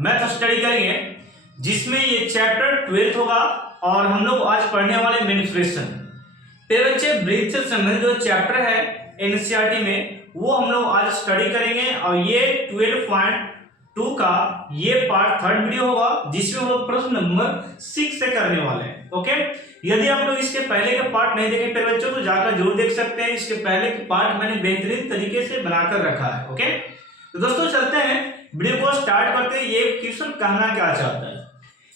Math study करेंगे जिसमें ये चैप्टर 12 होगा और हम लोग आज पढ़ने वाले मेंस्ट्रुएशन। फिर बच्चे ब्रीथ से संबंधित जो चैप्टर है एनसीईआरटी में वो हम लोग आज स्टडी करेंगे और ये 12.2 का ये पार्ट 3rd वीडियो होगा जिसमें हम लोग प्रश्न नंबर 6 से करने वाले हैं। ओके, यदि आप लोग इसके पहले के पार्ट नहीं देखे फिर बच्चों तो जाकर जरूर देख सकते हैं। इसके पहले के पार्ट मैंने बेहतरीन तरीके से बनाकर रखा है। ओके, तो दोस्तों चलते हैं वीडियो को स्टार्ट करते हैं। ये क्वेश्चन कहना क्या चाहता है।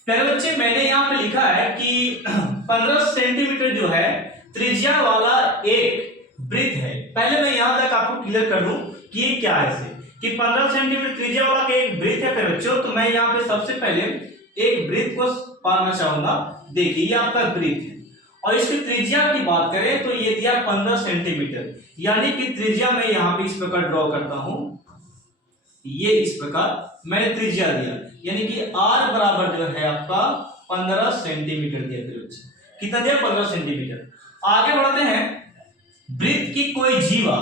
पहले बच्चे मैंने यहाँ पे लिखा है कि 15 सेंटीमीटर जो है त्रिज्या वाला एक वृत्त है। पहले मैं यहाँ तक आपको क्लियर कर दूं कि ये क्या है इसे कि 15 सेंटीमीटर त्रिज्या वाला एक वृत्त है। फिर बच्चों तो मैं यहाँ पे सबसे पहले एक वृत्त को पाना चाहूंगा। देखिए ये आपका वृत्त है और इसकी त्रिज्या की बात करें तो ये दिया 15 सेंटीमीटर, यानी कि त्रिज्या मैं यहाँ पे इस प्रकार ड्रॉ करता हूं। ये इस प्रकार मैंने त्रिज्या दिया, यानी कि r बराबर जो है आपका 15 सेंटीमीटर दिया। फिर बच्चे कितना दिया 15 सेंटीमीटर। आगे बढ़ते हैं। वृत्त की कोई जीवा,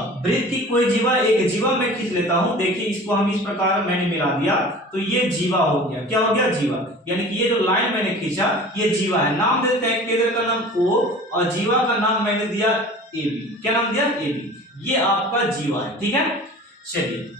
एक जीवा मैं खींच लेता हूं। देखिए इसको हम इस प्रकार मैंने मिला दिया तो ये जीवा हो गया। क्या हो गया? जीवा, यानी कि ये जो लाइन मैंने खींचा ये जीवा है। नाम देते हैं केंद्र का नाम O और जीवा का नाम मैंने दिया AB। क्या नाम दिया? AB। ये आपका जीवा है। ठीक है, चलिए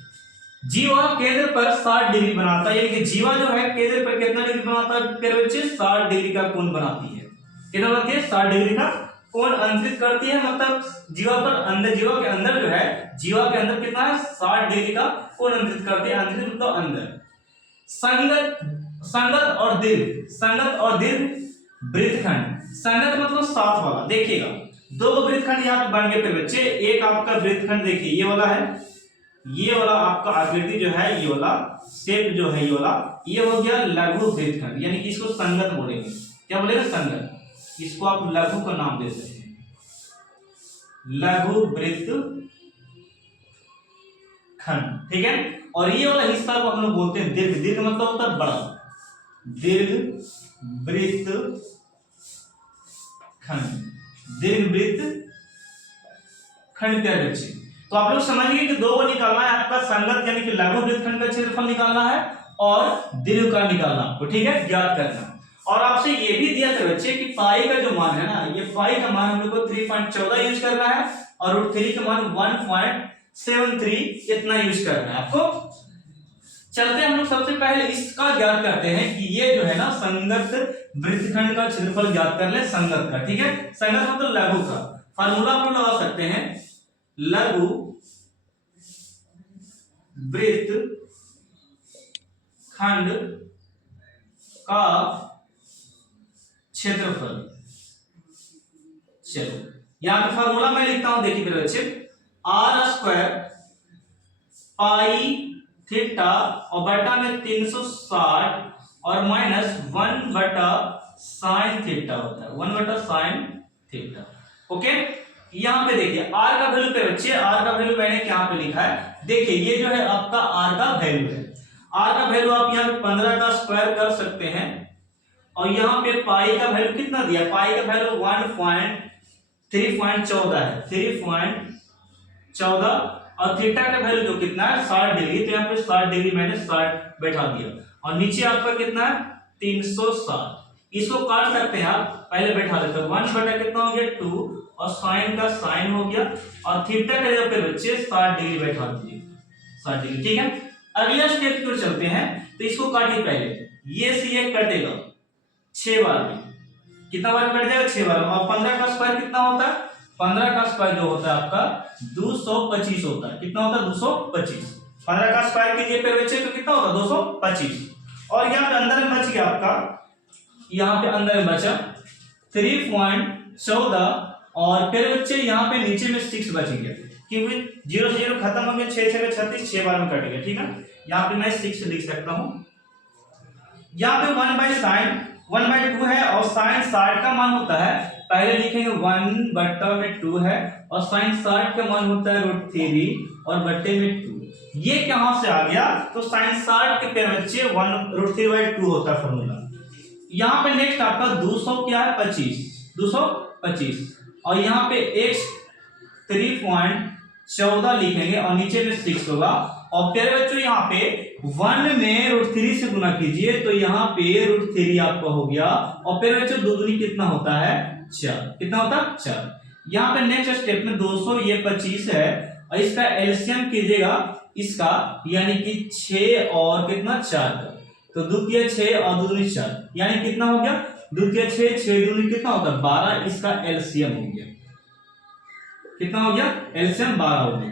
जीवा केंद्र पर 60 डिग्री बनाता है, यानी कि जीवा जो है केंद्र पर कितना डिग्री बनाता है? फिर बच्चे 60 डिग्री का कोण बनाती है। कितना बनाती है? 60 डिग्री का कोण अंतरित करती है। मतलब जीवा पर अंदर, जीवा के अंदर जो है, जीवा के अंदर कितना है? 60 डिग्री का कोण अंतरित करती है। अंतरित मतलब अंदर। संगत और दीर्घ वृत्तखंड। संगत मतलब साथ वाला। देखिएगा दो वृत्तखंड यहाँ पे बन गए। फिर बच्चे एक आपका वृत्तखंड देखिए ये वाला है, ये वाला आपका आकृति जो है, ये वाला शेप जो है, ये वाला ये हो गया लघु वृत्तखंड, यानी कि इसको संगत बोलेंगे। क्या बोलेंगे? संगत। इसको आप लघु का नाम दे सकते हैं, लघु वृत्तखंड। ठीक है, और ये वाला हिस्सा को हम लोग बोलते हैं दीर्घ। दीर्घ मतलब होता है बड़ा। दीर्घ वृत्तखंड, दीर्घ वृत्तखंड क्या बच्चे? तो आप लोग समझिए कि दो को निकालना है आपका, संगत यानी कि लघु वृत्तखंड का क्षेत्रफल निकालना है और दीर्घ का निकालना आपको। ठीक है, ज्ञात करना। और आपसे ये भी दिया था बच्चे कि पाई का जो मान है ना, ये पाई का मान हम लोग को 3.14 यूज करना है और √3 का मान 1.73 इतना यूज करना है आपको। चलते हैं हम लोग सबसे पहले इसका ज्ञात करते हैं कि ये जो है ना संगत वृत्तखंड का क्षेत्रफल ज्ञात कर ले संगत का। ठीक है, संगत मतलब लघु का फार्मूला आप लोग लगा सकते हैं, लघु वृत्तखंड का क्षेत्रफल। चलो यहां पे फार्मूला मैं लिखता हूं। देखिए मेरे बच्चे, r² पाई थीटा और बटा में 360 और माइनस 1/sin थीटा होता है, 1/sin थीटा। ओके, यहां पे देखिए r का वैल्यू पे बच्चे, r का वैल्यू मैंने यहां पे लिखा है। देखिए ये जो है आपका r का वैल्यू है। r का वैल्यू आप यहां पे 15 का स्क्वायर कर सकते हैं और यहाँ पे पाई का वैल्यू कितना दिया? पाई का वैल्यू 3.14 है, 3.14 और थीटा का वैल्यू जो कितना है? 60 डिग्री। तो यहाँ पे 60 डिग्री मैंने 60 बैठा दिया और नीचे आपका कितना है? 360। इसको काट सकते हैं आप, पहले बैठा देते हैं। 1 बटा कितना हो गया? 2 और साइन का साइन हो गया और थीटा का जगह पे बच्चे 60 डिग्री बैठा दीजिए, 60 डिग्री। ठीक है, अगला स्टेप की ओर चलते हैं। तो इसको काटिए पहले, ये से ये कटेगा 6 बार में। कितना बार कट जाएगा? 6 बार में। और 15 का स्क्वायर कितना होता है? 15 का स्क्वायर जो होता है आपका 225 होता है। कितना होता है? 225। 15 का स्क्वायर कीजिए पे बच्चे तो कितना होता है? 225। और यहाँ पे अंदर में बच गया आपका, यहाँ पे अंदर में बचा 3.14 और फिर बच्चे यहाँ पे नीचे में 6 बच गया क्योंकि 0 से 0 खत्म हो गया। 6 6 36, 6 बार में कट गया। ठीक है, यहाँ पे मैं 6 लिख सकता हूँ। यहाँ पे 1/2 है और साइन 60 का मान होता है, पहले लिखेंगे 1/2 है और साइन 60 का मान होता है √3 और बट्टे में 2। ये कहां से आ गया? तो साइन 60 के पे बच्चे 1√3/2 होता है फॉर्मूला। यहाँ पे नेक्स्ट आपका 200 क्या है? 225 और यहाँ पे x 3.14 लिखेंगे और नीचे में 6 होगा और प्यारे बच्चों यहाँ पे 1 में √3 से गुना कीजिए तो यहाँ पे √3 आपका हो गया। और प्यारे बच्चों 2 दूनी कितना होता है 4, कितना होता है 4। यहाँ पे नेक्स्ट स्टेप में 200 ये 25 है और इसका एलसीएम कीजिएगा इसका, यानी कि 6 और कितना 4 का, तो 2 तिया 6 और 2 दूनी 4, यानी कितना हो गया 2 तिया 6, 6 दूनी कितना होता है 12, इसका एलसीएम हो गया, कितना हो गया एलसीएम 12 हो गया।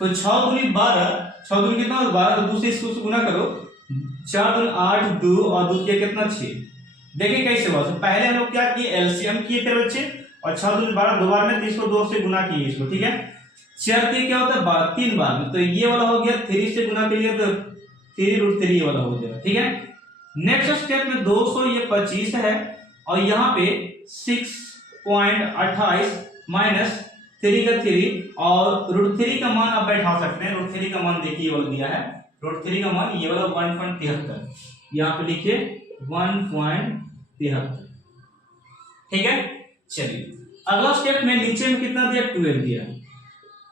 तो 6 दूनी 12, 6 दूनी कितना 12, तो 2 से इसको गुना करो, 4 दूनी 8, 2 और 2 तिया कितना 6। देखिए कैसे हुआ, तो पहले हम लोग क्या किए एलसीएम किए थे बच्चे, और 6 दूनी 12 दो बार में, तो इसको 2 से गुना किए इसको, ठीक है। 4 तिया क्या होता है 12 3 बार में, तो ये वाला हो गया 3 से गुना के लिए तो 3√3 वाला हो गया, ठीक है। नेक्स्ट स्टेप में 200 ये 25 है और यहाँ पे 6.28 माइनस 3 का 3 और √3 का मान आप बैठा सकते हैं। √3 का मान देखिए वाला दिया है, √3 का मान ये वाला 1.73, यहाँ पे लिखिए 1.73, ठीक है। चलिए अगला स्टेप में नीचे में कितना दिया 12 दिया,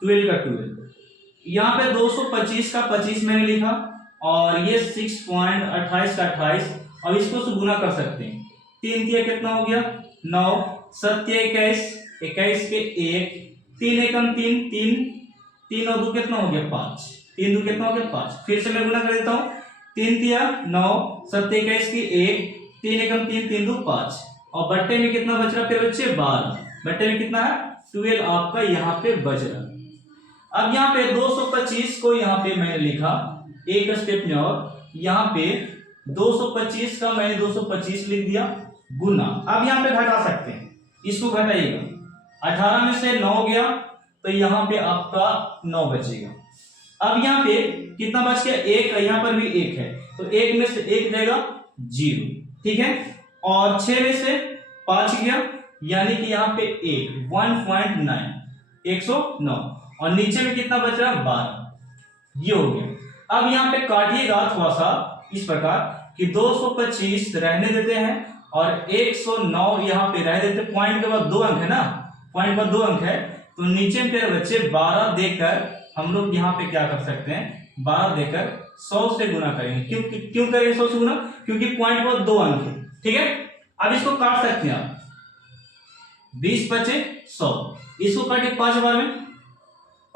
12 का 12, यहाँ पे 225 का 25 मैंने लिखा और ये 6.28 का 28, अब इसको से गुना कर सकते हैं, 3 तिया कितना हो गया 9, 7 तिया 21, 21 के 1, 3 एकम 3, 3 और 2 कितना हो गया 5, 3 2 कितना हो गया 5। फिर से मैं गुना कर देता हूँ, 3 तिया 9, 7 21 की 1, 3 एकम 3, 3 2 5 और बट्टे में कितना बच रहा फिर बच्चे 12, बट्टे में कितना है 12 आपका यहाँ पे बच रहा। अब यहाँ पे 225 को यहाँ पे मैंने लिखा एक स्टेप में, और यहाँ पे 225 का मैंने 225 लिख दिया गुना। अब यहाँ पे घटा सकते हैं, इसको घटाइएगा, 18 में से 9 गया तो यहाँ पे आपका 9 बचेगा। अब यहाँ पे कितना बच गया 1, यहाँ पर भी 1 है तो 1 में से 1 देगा 0, ठीक है। और 6 में से 5 गया यानी कि यहाँ पे 1.9, 109 और नीचे में कितना बच रहा 12, ये हो गया। अब यहाँ पे काटिएगा थोड़ा सा इस प्रकार कि 225 रहने देते हैं और 109 यहाँ पे रह देते, पॉइंट के बाद 2 अंक है ना, पॉइंट पर 2 अंक है तो नीचे में बच्चे 12 देकर हम लोग यहाँ पे क्या कर सकते हैं 12 देकर 100 से गुना करेंगे। क्यों करेंगे 100 से गुना, क्योंकि पॉइंट पर 2 अंक है, ठीक है। अब इसको काट सकते हैं आप, 20 बचे 100, इसको काटिए 5 बार में,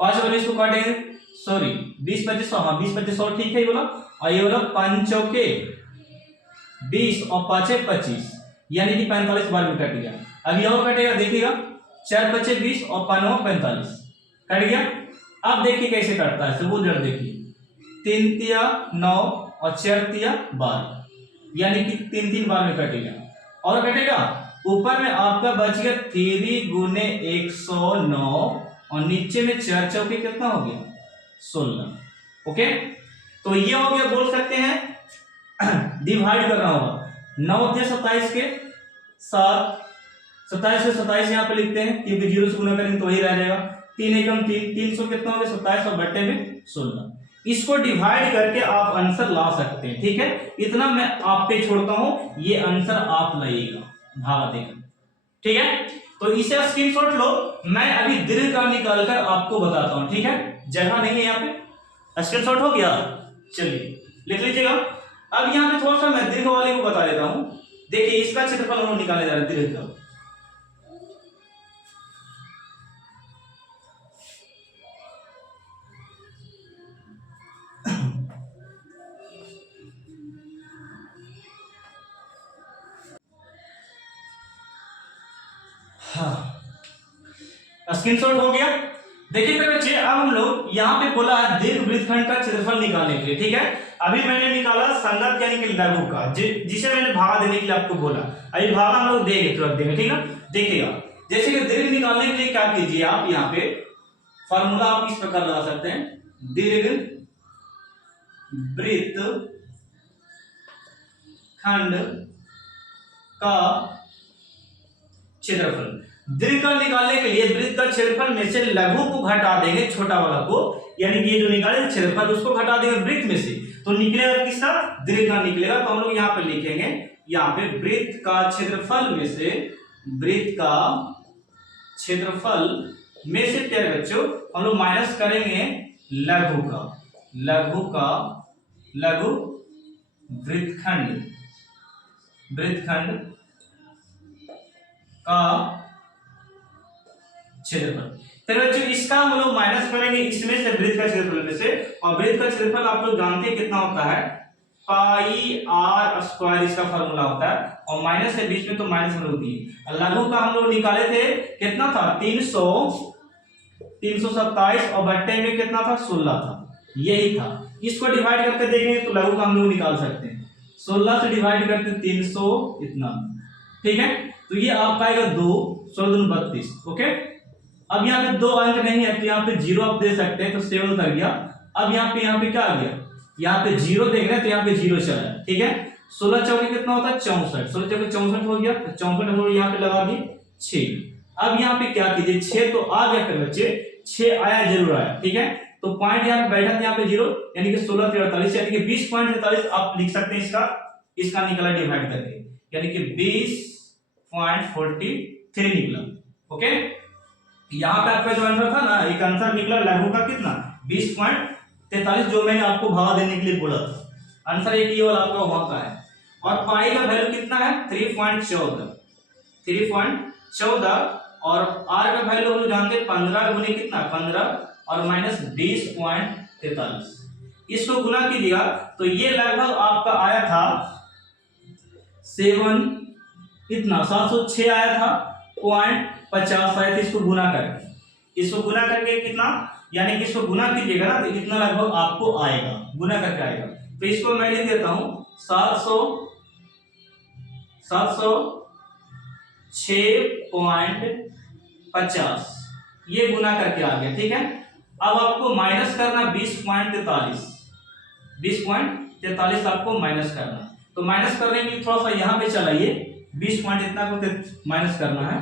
5 बार इसको काटेंगे, सॉरी 20 बचे 100, हाँ 20 बचे 100, ठीक है ये बोला। और ये बोला 5 चौके 20 और 5 25 यानी कि 45 बार में कट गया। अब ये और कटेगा, देखिएगा 4 बचे 20 और 5 45 कट गया। अब देखिए कैसे कटता है, वो जड़ देखिए, 3 तिया 9 और 4 तिया 12 यानी कि 3 बार में कटेगा। और कटेगा ऊपर में आपका बच गया 3 गुने 109 और नीचे में 4 चौके कितना हो गया 16, ओके। तो ये हो गया, बोल सकते हैं डिवाइड करना होगा, 9 तिया 27 के 7, 27 से 27 यहाँ पे लिखते हैं क्योंकि 0 से गुना करेंगे तो वही रह जाएगा, 3 एकम 3, 300 कितना हो गया 27 और बट्टे में 16। इसको डिवाइड करके आप आंसर ला सकते हैं, ठीक है। इतना मैं आप पे छोड़ता हूं, ये आंसर आप लाइएगा भागा देकर, ठीक है। तो इसे स्क्रीनशॉट लो, मैं अभी दीर्घ का निकालकर आपको बताता हूं, ठीक है। जगह नहीं है यहाँ पे, स्क्रीनशॉट हो गया, चलिए लिख लीजिएगा। अब यहाँ पे थोड़ा सा मैं दीर्घ वाले को बता देता हूं, देखिए इसका क्षेत्रफल हम लोग निकालने जा रहे हैं दीर्घ का। स्क्रीनशॉट हो गया। देखिए मेरे बच्चे, अब हम लोग यहाँ पे बोला है दीर्घ वृत्तखंड का क्षेत्रफल निकालने के लिए, ठीक है। अभी मैंने निकाला संगत यानी कि लघु का, जिसे मैंने भागा देने के लिए आपको बोला। अभी भागा हम लोग देंगे, तुरंत देंगे, ठीक है। देखिएगा जैसे कि दीर्घ निकालने के लिए क्या कीजिए आप, यहाँ पे फॉर्मूला आप इस प्रकार लगा सकते हैं, दीर्घ वृत्तखंड का क्षेत्रफल। दीर्घ का निकालने के लिए वृत्त का क्षेत्रफल में से लघु को घटा देंगे, छोटा वाला को, यानी कि ये जो निकाले क्षेत्रफल उसको घटा देंगे वृत्त में से, तो निकलेगा किसका दीर्घ का निकलेगा। तो हम लोग यहाँ पे लिखेंगे, यहाँ पे वृत्त का क्षेत्रफल में से, वृत्त का क्षेत्रफल में से प्यारे बच्चों हम लोग माइनस करेंगे लघु का, लघु वृत्तखंड का क्षेत्रफल। फिर बच्चों इसका हम लोग माइनस करेंगे इसमें से वृत्त का क्षेत्रफल में से, और वृत्त का क्षेत्रफल आप लोग जानते हैं कितना होता है, पाई आर स्क्वायर इसका फार्मूला होता है, और माइनस है बीच में तो माइनस होती है। लघु का हम लोग निकाले थे कितना था 327 और बट्टे में कितना था 16 था, यही था। इसको डिवाइड करके देखेंगे तो लघु का हम लोग निकाल सकते हैं, 16 से डिवाइड करते 300 इतना, ठीक है। तो ये आपका आएगा 2 16 32, ओके। अब यहाँ पे 2 अंक नहीं है तो यहाँ पे 0 आप दे सकते हैं, तो 7 उतर गया। अब यहाँ पे क्या आ गया, यहाँ पे 0 देख रहे हैं तो यहाँ पे 0 चला है, ठीक है। 16 चौके कितना होता है 64, 16 चौके 64 हो गया, तो 64 हम लोग यहाँ पे लगा दिए 6। अब यहाँ पे क्या कीजिए 6 तो आ गया, फिर बच्चे 6 आया जरूर आया, ठीक है। तो पॉइंट यहाँ पे बैठा था यहाँ पे 0, यानी कि 16 3 48 यानी कि 20.43 आप लिख सकते हैं इसका निकला डिवाइड करके, यानी कि 20.43 निकला, ओके। यहाँ पे आपका जो आंसर था ना, एक आंसर निकला लघु का कितना 20.43, जो मैंने आपको भाव देने के लिए बोला था। आंसर एक ये वाला आपका वहां का है। और पाई का वैल्यू कितना है 3.14, और आर का वैल्यू हम लोग जानते हैं 15 गुने कितना 15 और माइनस 20.43, इसको गुना कीजिएगा तो ये लगभग आपका आया था 706 आया था, 0.50 आया था। इसको गुना करके कितना, यानी कि इसको गुना कीजिएगा ना तो इतना लगभग आपको आएगा, गुना करके आएगा। तो इसको मैं लिख देता हूं 706.50, ये गुना करके आ गया, ठीक है। अब आपको माइनस करना 20.43 आपको माइनस करना, तो माइनस करने के लिए थोड़ा सा यहाँ पे चलाइए, 20 पॉइंट इतना को माइनस करना है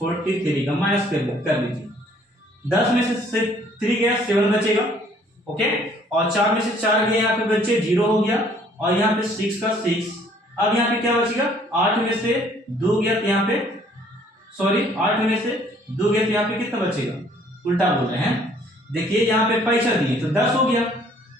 43 का, माइनस कर लीजिए। 10 में से 3 गया 7 बचेगा, ओके। और 4 में से 4 गया, यहाँ पे बच्चे 0 हो गया, और यहाँ पे 6 का 6। अब यहाँ पे क्या बचेगा 8 में से 2 गया तो यहाँ पे 8 में से 2 गया तो यहाँ पे कितना बचेगा, उल्टा बोल रहे हैं, देखिए यहाँ पे पैसा दिए तो 10 हो गया,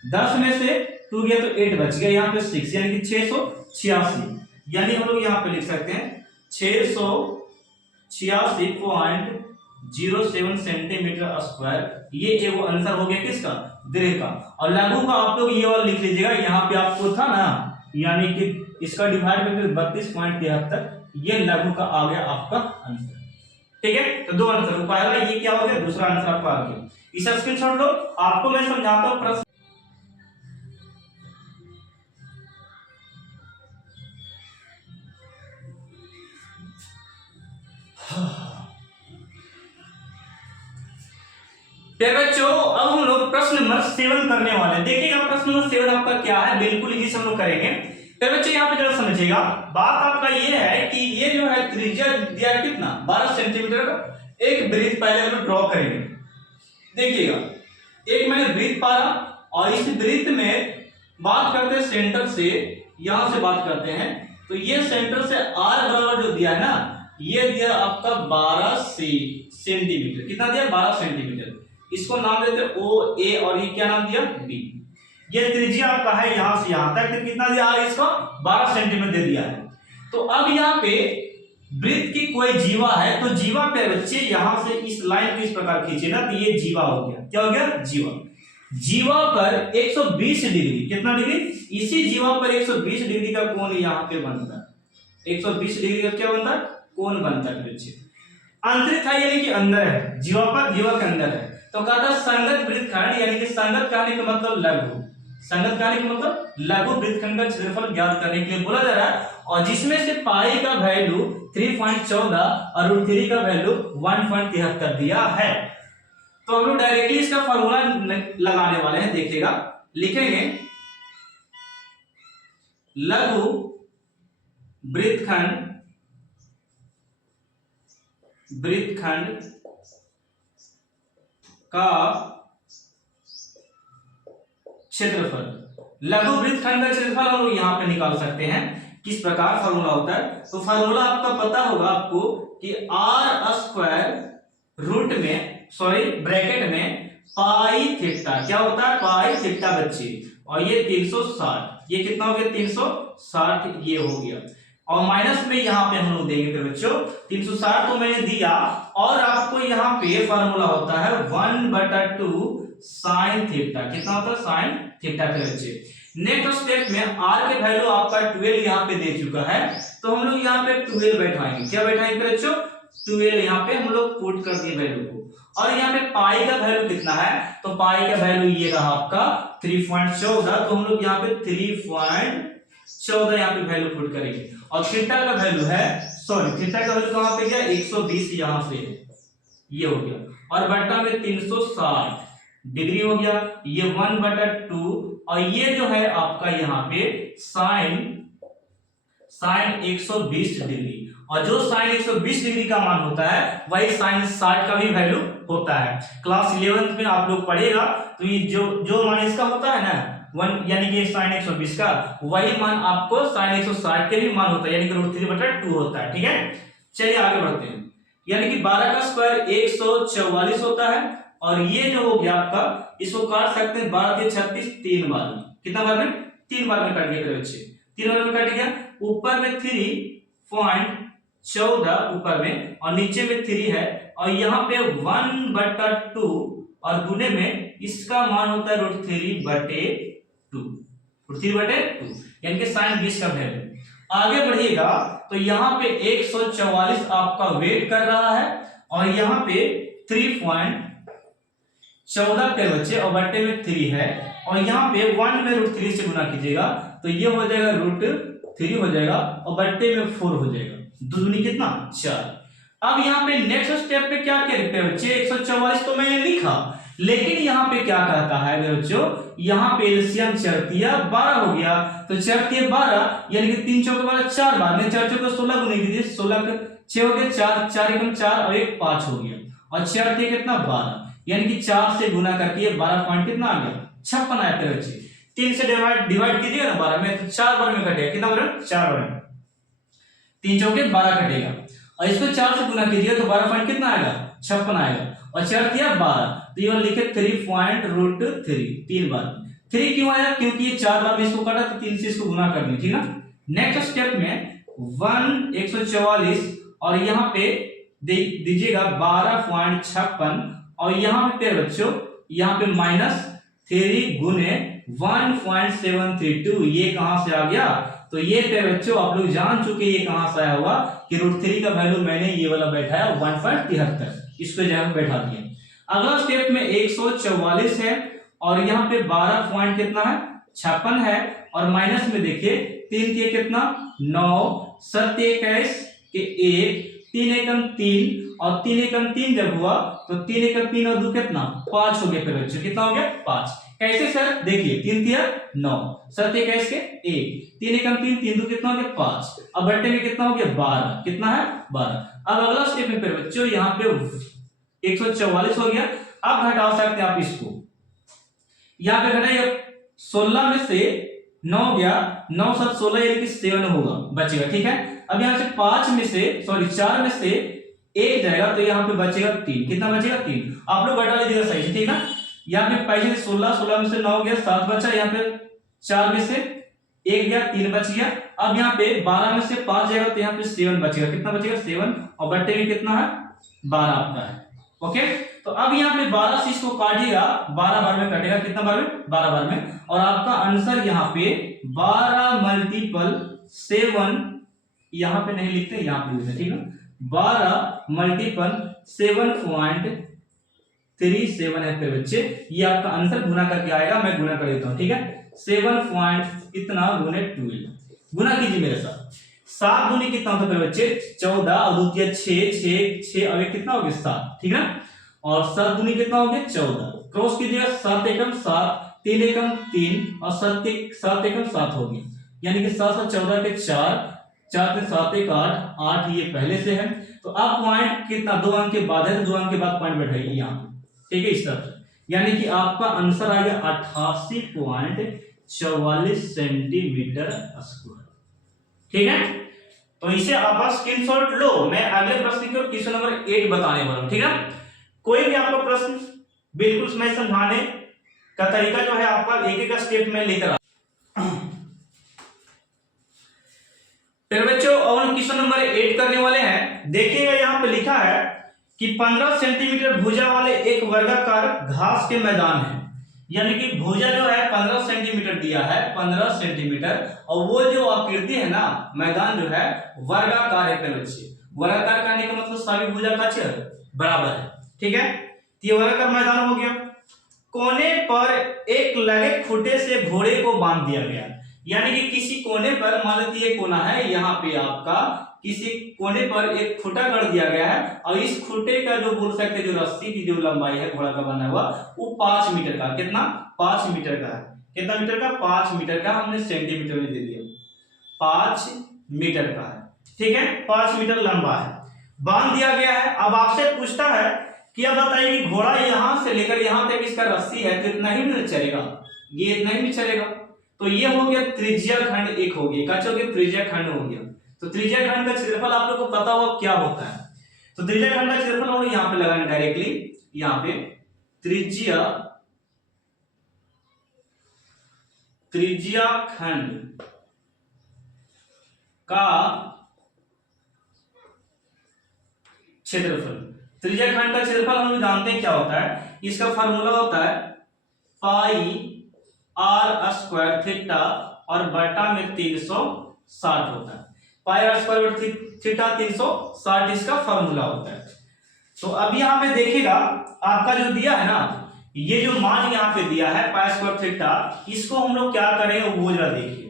10 में से 2 गया तो 8 बच गया, यहाँ पे 6 यानी कि 686, यानी हम लोग यहाँ पे लिख सकते हैं 686.07 सेंटीमीटर स्क्वायर। ये वो आंसर हो गया किसका, दीर्घ का। और लघु का आप लोग ये वाला लिख लीजिएगा, यहाँ पे आपको था ना, यानी कि इसका डिवाइड करके 32.73, ये लघु का आ गया आपका आंसर, ठीक है। तो 2 आंसर, पहला ये क्या हो गया, दूसरा आंसर आपका आ गया। इसका स्क्रीनशॉट लो, आपको मैं समझाता हूं प्रश्न। बच्चों अब हम लोग प्रश्न नंबर 7 करने वाले हैं। देखिएगा प्रश्न नंबर 7 आपका क्या है, बिल्कुल इजी से हम लोग करेंगे। तो बच्चे यहाँ पे जरा समझिएगा, बात आपका ये है कि ये जो है त्रिज्या दिया कितना 12 सेंटीमीटर का एक वृत्त पहले हम लोग ड्रॉ करेंगे। देखिएगा एक मैंने वृत्त पारा, और इस वृत्त में बात करते हैं सेंटर से, यहां से बात करते हैं, तो ये सेंटर से आर बराबर जो दिया है ना, ये दिया आपका 12 सेंटीमीटर, कितना दिया 12 सेंटीमीटर। इसको नाम देते हैं ओ ए, और ये क्या नाम दिया बी। ये त्रिज्या आपका है यहां से यहां तक, कितना दिया इसको 12 सेंटीमीटर दे दिया है। तो अब यहाँ पे वृत्त की कोई जीवा है, तो जीवा पे बच्चे यहां से इस लाइन को इस प्रकार खींचे ना, तो ये जीवा हो गया, क्या हो गया जीवा। जीवा पर 120 डिग्री, कितना डिग्री, इसी जीवा पर 120 डिग्री का कोण यहाँ पे बनता है, 120 डिग्री का क्या बनता है कोण बनता है बच्चे। आंतरिक है यानी कि अंदर है, जीवा पर जीवा के अंदर है, तो कहता संगत वृत्तखंड, यानी कि संगत कहने का मतलब लघु, संगत कहने का मतलब लघु वृत्तखंड का क्षेत्रफल ज्ञात करने के लिए बोला जा रहा है, और जिसमें से पाई का वैल्यू 3.14 और √3 का वैल्यू 1.73 दिया है। तो हम लोग डायरेक्टली इसका फॉर्मूला लगाने वाले हैं। देखिएगा लिखेंगे लघु वृत्तखंड का क्षेत्रफल, लघु वृत्तखंड का क्षेत्रफल हम लोग यहाँ पे निकाल सकते हैं। किस प्रकार फॉर्मूला होता है, तो फॉर्मूला आपका पता होगा आपको कि r² रूट में ब्रैकेट में पाई थीटा। क्या होता है? पाई थीटा बच्चे। और ये 360, ये कितना हो गया? 360 ये हो गया। और माइनस में यहाँ पे हम लोग देंगे फिर बच्चों 360 तो मैंने दिया, और आपको यहाँ पे फार्मूला होता है 1/2 साइन थीटा। कितना होता है? साइन थीटा के बच्चे। नेक्स्ट स्टेप में आर के वैल्यू आपका 12 यहाँ पे दे चुका है, तो हम लोग यहाँ पे 12 बैठाएंगे। क्या बैठाएंगे बच्चों? 12 यहाँ पे हम लोग पुट कर दिए वैल्यू को। और यहाँ पे पाई का वैल्यू कितना है? तो पाई का वैल्यू ये रहा आपका 3.14, तो हम लोग यहाँ पे 3.14 यहाँ पे वैल्यू पुट करेंगे। और थीटा का वैल्यू है, सॉरी थीटा का वैल्यू कहाँ पे गया? 120 यहाँ से ये हो गया, और बटा में 360 डिग्री हो गया, ये 1/2, और ये जो है आपका यहाँ पे साइन 120 डिग्री। और जो साइन 120 डिग्री का मान होता है वही साइन 60 का भी वैल्यू होता है। क्लास 11th में आप लोग पढ़ेगा, तो ये जो मान इसका होता है ना 1, यानी कि साइन 120 का, वही मान आपको साइन 160 के भी मान होता है, यानी कि √3/2 होता है। ठीक है, चलिए आगे बढ़ते हैं। यानी कि 12 का स्क्वायर 144 होता है, और ये जो हो गया आपका, इसको काट सकते हैं 12 के 36 3 बार में। कितना बार में? 3 बार में कट गया बच्चे, 3 बार में कट गया। ऊपर में 3.14 ऊपर में, और नीचे में 3 है, और यहाँ पे 1/2 और गुने में इसका मान होता है √3/2, √3/2, यानी कि साइन 20 का वैल्यू। आगे बढ़िएगा तो यहाँ पे 144 आपका वेट कर रहा है, और यहाँ पे 3.14 पे बच्चे, और बट्टे में 3 है, और यहाँ पे 1 में √3 से गुना कीजिएगा तो ये हो जाएगा √3 हो जाएगा, और बट्टे में 4 हो जाएगा, दूनी कितना? 4। अब यहाँ पे नेक्स्ट स्टेप पे क्या करते हैं बच्चे? 144 तो मैंने लिखा, लेकिन यहाँ पे क्या कहता है बच्चों? यहाँ पे एलसीएम चरतिया 12 हो गया, तो चरतिया 12 यानी कि 3 चौके 12 4 बार में, 4 चौके 16 गुने कीजिए, 16 के 6 हो गया, 4 4 एकम 4 और 1 5 हो गया, और चरतिया कितना? 12, यानी कि 4 से गुना करके ये 12 पॉइंट कितना आ गया? 56 आया फिर बच्चे। 3 से डिवाइड कीजिएगा ना 12 में, तो 4 बार में कटेगा। कितना बार? 4 बार में, 3 चौके 12 कटेगा, और इसको 4 से गुना कीजिए तो 12 पॉइंट कितना आएगा? 56 आएगा, और चरतिया 12, तो ये लिखे 3.√3 3 बार। 3 क्यों आया? क्योंकि ये 4 बार में इसको काटा, तो 3 से इसको गुना कर दिया। ठीक है, नेक्स्ट स्टेप में 144 और यहाँ पे दीजिएगा 12.56, और यहाँ पे बच्चों यहाँ पे -3 गुने 1.732, ये कहां से आ गया? तो ये पे बच्चों आप लोग जान चुके ये कहां से आया होगा कि √3 का वैल्यू मैंने ये वाला बैठाया 1.73, इसको जगह बैठा दिया। अगला स्टेप में 144 है, और यहाँ पे 12 पॉइंट कितना है? 56 है, और माइनस में देखिए 3 के कितना? 9, 7 21 के 1, 3 एकम 3, और 3 एकम 3 जब हुआ तो 3 एकम 3 और 2 कितना? 5 हो गया। फिर बच्चों कितना हो गया? 5। कैसे सर? देखिए 3 तिया 9, 7 21 के 1, 3 एकम 3, 3 2 कितना हो गया? 5, अब बट्टे में कितना हो गया? 12। कितना है? 12। अब अगला स्टेप में फिर बच्चों यहाँ पे 144 हो गया। अब घटा सकते हैं आप इसको, यहाँ पे घटाइए 16 में से 9 गया, 9 7 16 यानी कि 7 होगा, बचेगा। ठीक है, अब यहाँ से 5 में से सॉरी 4 में से 1 जाएगा, तो यहाँ पे बचेगा 3। कितना बचेगा? 3। आप लोग घटा लीजिएगा सही से। ठीक है, यहाँ पे पहले 16 में से 9 गया, 7 बचा, यहाँ पे 4 में से 1 गया, 3 बच गया। अब यहाँ पे 12 में से 5 जाएगा, तो यहाँ पे 7 बचेगा। कितना बचेगा? 7, और बट्टे में कितना है? 12 आपका है। ओके, तो अब यहाँ पे 12 से इसको काटिएगा, 12 बार में कटेगा। कितना बार में? 12 बार में, और आपका आंसर यहाँ पे 12 मल्टीपल 7, यहाँ पे नहीं लिखते, यहाँ पे लिखते। ठीक है, 12 मल्टीपल 7.37 है फिर बच्चे, ये आपका आंसर गुना करके आएगा। मैं गुना कर देता हूँ। ठीक है, 7 पॉइंट कितना गुने 12, गुना कीजिए मेरे साथ। 7 दूनी कितना होता है बच्चे? 14, और दूतिया 6, 6 और एक कितना हो गया? 7। ठीक है, और 7 दूनी कितना हो गया? 14। क्रॉस कीजिएगा, 7 एकम 7, 3 एकम 3, और 7 एकम 7 हो गया, यानी कि 7 7 14 के 4, 4 से 7 1 8, 8 ये पहले से है। तो अब पॉइंट कितना? 2 अंक के बाद है, तो 2 अंक के बाद पॉइंट बैठाइए यहाँ पे। ठीक है, इस तरह से, यानी कि आपका आंसर आ गया 88.44 सेंटीमीटर स्क्वायर। ठीक है, तो इसे आप स्क्रीनशॉट लो। मैं अगले प्रश्न को क्वेश्चन नंबर 8 बताने वाला हूं। ठीक है, कोई भी आपका प्रश्न बिल्कुल इसमें समझाने का तरीका जो है आपका एक एक स्टेप में लेकर फिर बच्चों और क्वेश्चन नंबर 8 करने वाले हैं। देखिएगा यहाँ पे लिखा है कि 15 सेंटीमीटर भुजा वाले एक वर्गाकार घास के मैदान है, यानी कि भुजा जो है 15 सेंटीमीटर दिया है, 15 सेंटीमीटर, और वो जो आकृति है ना मैदान जो है वर्गाकार है। फिर बच्चे वर्गाकार करने का मतलब सभी भुजा का क्षेत्र बराबर है, ठीक है। तो ये वर्गाकार मैदान हो गया। कोने पर एक लगे खूंटे से घोड़े को बांध दिया गया, यानी कि किसी कोने पर, मान लीजिए ये कोना है, यहाँ पे आपका किसी कोने पर एक खूंटा कर दिया गया है, और इस खूंटे का जो बोल सकते जो रस्सी की जो लंबाई है घोड़ा का बना हुआ वो 5 मीटर का, कितना 5 मीटर का है। कितना मीटर का 5 मीटर का, हमने सेंटीमीटर में दे दिया, 5 मीटर का है, ठीक है। 5 मीटर लंबा है, बांध दिया गया है। अब आपसे पूछता है कि अब बताइए कि घोड़ा यहां से लेकर यहां तक इसका रस्सी है तो इतना ही नहीं चलेगा, ये इतना ही नहीं चलेगा। तो ये हो गया त्रिज्या खंड एक हो गया, क्या हो गया त्रिज्या खंड हो गया। तो त्रिज्या खंड का क्षेत्रफल आप लोग को पता होगा क्या होता है। तो त्रिज्या खंड का क्षेत्रफल हम लोग यहाँ पे लगाएंगे डायरेक्टली, यहाँ पे त्रिज्या खंड का क्षेत्रफल। त्रिज्या खंड का क्षेत्रफल हम लोग जानते हैं क्या होता है, इसका फार्मूला होता है पाई आर स्क्वायर थीटा और बटा में 360 होता है। पाई आर स्क्वायर थीटा 360 इसका फार्मूला होता है। तो अब यहाँ पे देखिएगा आपका जो दिया है ना, ये जो मान यहाँ पे दिया है पाई स्क्वायर थीटा, इसको हम लोग क्या करेंगे वो जरा देखिए।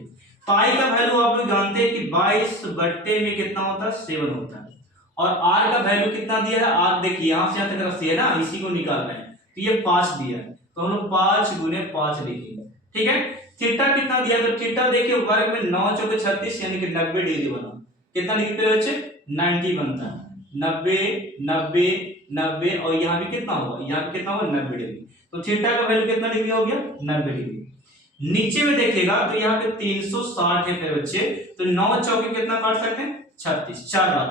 पाई का वैल्यू आप लोग जानते हैं कि 22 बट्टे में कितना होता है 7 होता है, और आर का वैल्यू कितना दिया है, आर देखिए यहाँ से यहाँ तक रस्सी है ना, इसी को निकाल रहे हैं, तो ये 5 दिया है, तो हम लोग 5 गुने 5 लिखेंगे, ठीक है। थीटा कितना दिया है, तो थीटा देखिए वर्ग में 9 चौके 36 यानी कि 90 डिग्री बना। कितना लिखते हैं बच्चे 90 बनता है, 90 90 90, और यहाँ भी कितना होगा, यहाँ पे कितना होगा 90 डिग्री। तो थीटा का वैल्यू कितना डिग्री हो गया 90 डिग्री। नीचे में देखिएगा तो यहाँ पे 360 है फिर बच्चे, तो 9 चौके कितना काट सकते हैं 36, 4 बार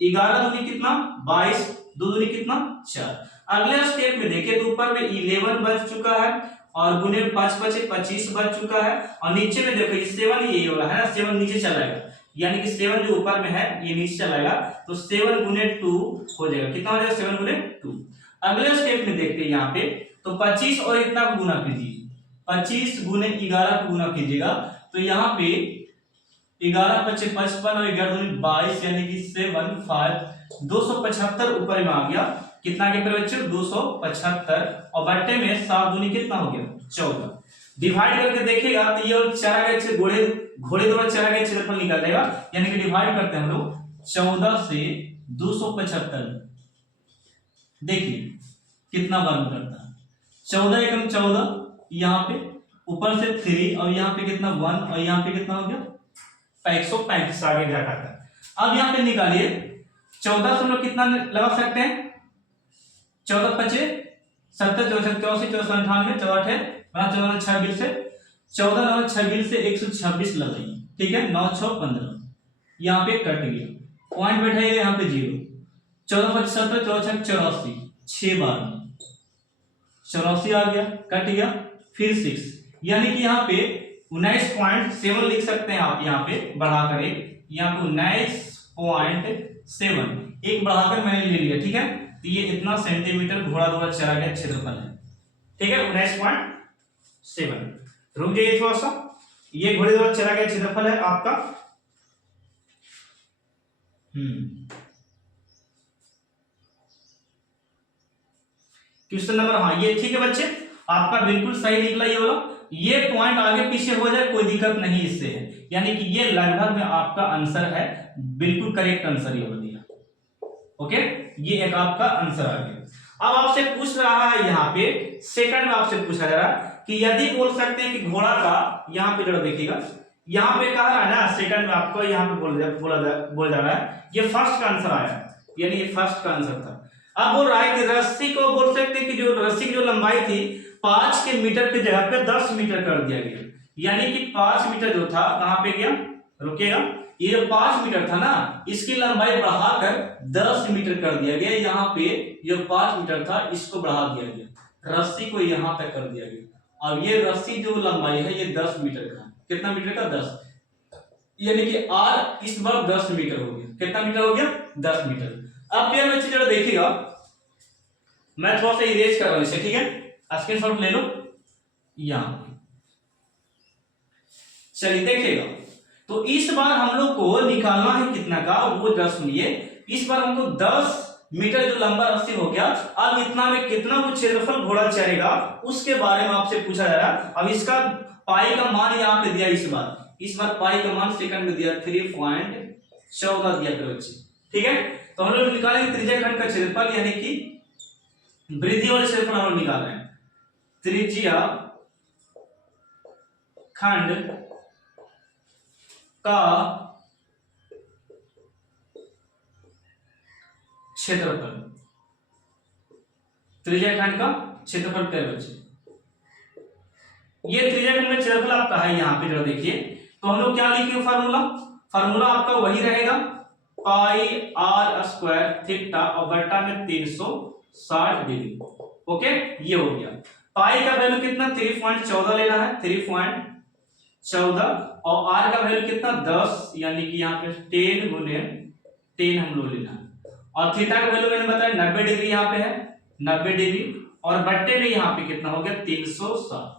11 दूनी कितना 22, 2 दूनी कितना 4। अगले स्टेप में देखिए तो ऊपर में 11 बच चुका है और गुने 5 बचे 25 बच चुका है, और नीचे में देखो ये 7 ये वाला है ना, 7 नीचे चलाएगा, यानी कि 7 जो ऊपर में है ये नीचे चलाएगा, तो 7 गुने 2 हो जाएगा, कितना हो जाएगा 7 गुने 2। अगले स्टेप में देखते हैं यहाँ पे तो 25 और इतना को गुना कीजिए, 25 गुने 11 को गुना कीजिएगा, तो यहाँ पे 11 पचे 55 और 11 दूनी 22 यानी कि 7 5 275 ऊपर में आ गया। कितना के बच्चे 275, और बट्टे में 7 दूनी कितना हो गया 14। डिवाइड करके देखिएगा तो ये चरा गए घोड़े द्वारा चरा गए क्षेत्रफल निकल जाएगा, यानी कि डिवाइड करते हैं हम लोग 14 से 275, देखिए कितना बार करता है 14 एकम 14, यहाँ पे ऊपर से 3 और यहाँ पे कितना 1 और यहाँ पे कितना हो गया 135 आगे घटाकर। अब यहाँ पे निकालिए 14 से हम लोग कितना लगा सकते हैं, 14 पचे 70 64 84 98 14 14 26 से 14 9 26 से 126 लगाइए, ठीक है 9 6 15, यहाँ पे कट गया, पॉइंट बैठाइए यहाँ पे 0, 14 5 70 14 84, 6 बार 84 आ गया, कट गया, फिर 6, यानी कि यहाँ पे 19.7 लिख सकते हैं आप, यहाँ पे बढ़ाकर यहाँ पे 19.7 एक बढ़ाकर मैंने ले लिया, ठीक है। तो ये इतना सेंटीमीटर घोड़ा द्वारा चला गया क्षेत्रफल है, ठीक है 19.7। रुक जाइए थोड़ा सा, ये घोड़े द्वारा चला गया क्षेत्रफल है आपका। क्वेश्चन नंबर, हाँ ये ठीक है बच्चे, आपका बिल्कुल सही निकला ये वाला। ये पॉइंट आगे पीछे हो जाए कोई दिक्कत नहीं इससे है, यानी कि ये लगभग में आपका आंसर है, बिल्कुल करेक्ट आंसर ये दिया। ओके, ये एक आपका आंसर आ गया। अब आपसे पूछ रहा है यहाँ पे सेकंड में आपसे पूछा जा रहा है कि यदि बोल सकते हैं कि घोड़ा का, यहाँ पे जरा देखिएगा, यहाँ पे कहा रहा है ना सेकंड में आपको यहाँ पे बोल जा रहा है, ये फर्स्ट का आंसर आया, यानी ये फर्स्ट का आंसर था। अब बोल रहा है कि रस्सी को बोल सकते हैं कि जो रस्सी की जो लंबाई थी 5 के मीटर की जगह पे 10 मीटर कर दिया गया, यानी कि 5 मीटर जो था कहां पे गया, रुकेगा, ये 5 मीटर था ना, इसकी लंबाई बढ़ाकर 10 मीटर कर दिया गया, यहाँ पे जो 5 मीटर था इसको बढ़ा दिया गया, रस्सी को यहाँ तक कर दिया गया। अब ये रस्सी जो लंबाई है ये 10 मीटर का, कितना मीटर का 10, यानी कि आर इस बार 10 मीटर हो गया। कितना मीटर हो गया 10 मीटर। अब प्यारे बच्चे जरा देखिएगा, मैं थोड़ा सा इरेज कर रहा हूं इसे, ठीक है, स्क्रीनशॉट ले लो यहां। चलिए देखिएगा, तो इस बार हम लोग को निकालना है कितना का, वो 10 सुनिए। इस बार हमको 10 मीटर जो लंबा रस्सी हो गया, अब इतना में कितना वो क्षेत्रफल घोड़ा चलेगा उसके बारे में आपसे पूछा जा रहा है। अब इसका पाई का मान यहाँ पे दिया, इस बार पाई का मान सेकंड में दिया 3.14 दिया फिर बच्चे, ठीक है। तो हम लोग निकालेंगे त्रिज्या खंड का क्षेत्रफल, यानी कि वृद्धि वाले क्षेत्रफल हम लोग निकाल रहे हैं। त्रिज्या खंड का क्षेत्रफल, त्रिज्या खंड का क्षेत्रफल प्यारे बच्चे, ये त्रिज्या खंड का क्षेत्रफल आपका है यहाँ पे जरा देखिए। तो हम लोग क्या लिखेंगे, फार्मूला आपका वही रहेगा, पाई आर स्क्वायर थीटा और बटा में 360 डिग्री। ओके, ये हो गया। पाई का वैल्यू कितना 3.14 लेना है, 3.14, और आर का वैल्यू कितना 10, यानी कि यहाँ पे 10 गुने 10 हम लोग लेना है। और थीटा का वैल्यू मैंने बताया 90 डिग्री यहाँ पे है, 90 डिग्री, और बट्टे में यहाँ पे कितना हो गया 360।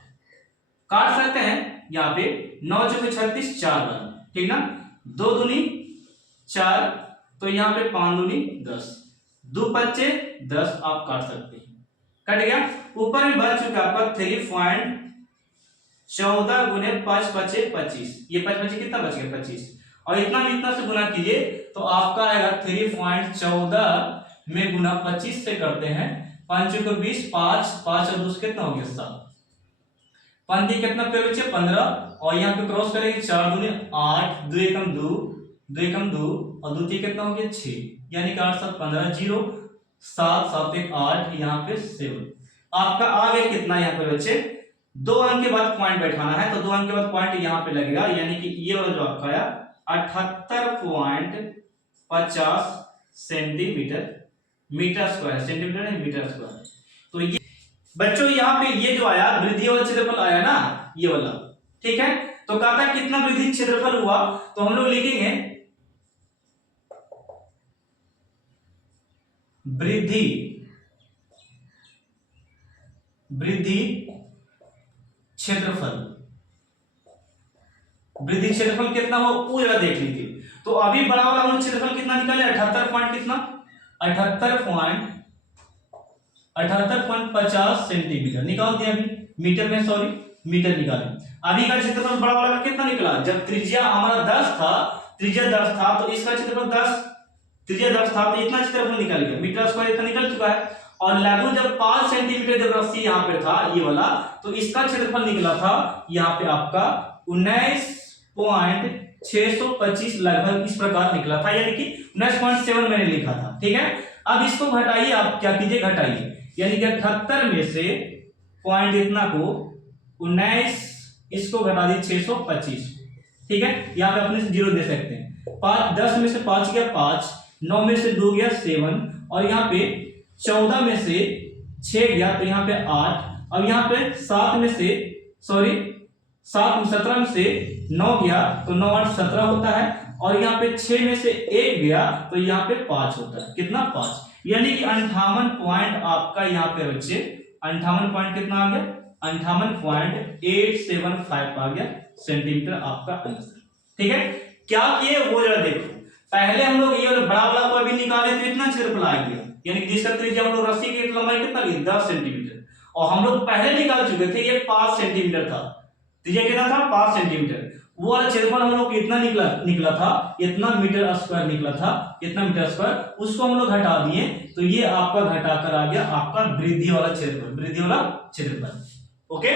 काट सकते हैं यहाँ पे 9 चौके 36, 4 बार, ठीक ना, 2 दूनी 4, तो यहाँ पे 5 दूनी 10, 2 पच्चे 10 आप काट सकते हैं, कट गया। ऊपर में बच चुका आपका 3.14 गुने 5 पच्चे 25, ये 5 पच्चे कितना बच गया 25, और इतना से गुना कीजिए तो आपका आएगा 3.14 में गुना 25 से करते हैं, 5 को 20, 5 और 2 कितना हो गया 7, 5 कितना पे बचे 15, और यहाँ पे क्रॉस करेंगे 4 दूनी 8, 2 एकम 2, 2 एकम 2, और 2 कितना हो गया 6, यानी कि 8 7 15, 0 7 7 1 8, यहाँ पे 7। आपका आ गया कितना यहाँ पे बच्चे, 2 अंक के बाद पॉइंट बैठाना है, तो 2 अंक के बाद पॉइंट यहाँ पे लगेगा, यानी कि ये वाला जो आपका आया 78.50 सेंटीमीटर, मीटर स्क्वायर, सेंटीमीटर नहीं मीटर स्क्वायर। तो ये बच्चों यहाँ पे ये जो आया वृद्धि वाला क्षेत्रफल आया ना, ये वाला, ठीक है। तो कहता है कितना वृद्धि क्षेत्रफल हुआ, तो हम लोग लिखेंगे वृद्धि क्षेत्रफल, वृद्धि क्षेत्रफल कितना हो वो जरा देख लीजिए। तो अभी बड़ा वाला हम क्षेत्रफल कितना निकाले 78 पॉइंट कितना 78.50 सेंटीमीटर निकाल दिया, अभी मीटर में, सॉरी मीटर निकाले। अभी का क्षेत्रफल बड़ा वाला का कितना निकला, जब त्रिज्या हमारा 10 था, त्रिज्या 10 था, तो इसका क्षेत्रफल 10, त्रिज्या 10 था तो इतना क्षेत्रफल निकल गया, मीटर स्क्वायर इतना निकल चुका है। और लागू जब 5 सेंटीमीटर जब रस्सी यहाँ पे था ये वाला, तो इसका क्षेत्रफल निकला था यहाँ पे आपका 19.625 लगभग इस प्रकार निकला था, यानी कि 19.7 मैंने लिखा था, ठीक है। अब इसको घटाइए, आप क्या कीजिए घटाइए, यानी कि 78 में से पॉइंट इतना को 19 इसको घटा दिए 625, ठीक है। यहाँ पे अपने से 0 दे सकते हैं, 5 10 में से 5 गया 5, 9 में से 2 गया 7, और यहाँ पे 14 में से 6 गया तो यहाँ पे 8, अब यहाँ पे 7 में से 17 में से 9 गया तो 9 8 17 होता है, और यहाँ पे 6 में से 1 गया तो यहाँ पे 5 होता है, कितना 5, यानी कि 58 पॉइंट आपका यहाँ पे बच्चे 58 पॉइंट कितना आ गया 58.875 आ गया सेंटीमीटर आपका आंसर, ठीक है। क्या किए वो जरा देखो, पहले हम लोग ये बड़ा वाला को अभी निकाले तो इतना क्षेत्रफल आ गया, यानी कि जिसका त्रिज्या हम लोग रस्सी की लंबाई कितना ली 10 सेंटीमीटर, और हम लोग पहले निकाल चुके थे ये 5 सेंटीमीटर था, त्रिज्या कितना था 5 सेंटीमीटर, वो वाला क्षेत्रफल हम लोग कितना निकला था इतना मीटर स्क्वायर निकला था, इतना मीटर स्क्वायर, उसको हम लोग घटा दिए तो ये आपका घटाकर आ गया आपका वृद्धि वाला क्षेत्रफल, ओके।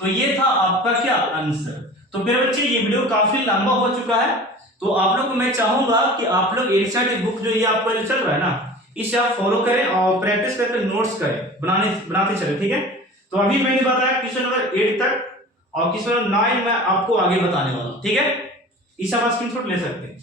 तो ये था आपका क्या आंसर। तो मेरे बच्चे ये वीडियो काफी लंबा हो चुका है, तो आप लोग को मैं चाहूंगा कि आप लोग एनसीईआरटी बुक जो ये आपका जो चल रहा है ना, इसे आप फॉलो करें और प्रैक्टिस करके नोट्स करें, बनाते चले, ठीक है। तो अभी मैंने बताया क्वेश्चन नंबर 8 तक, और क्वेश्चन नंबर 9 मैं आपको आगे बताने वाला हूं, ठीक है। इस आप स्क्रीनशॉट ले सकते हैं।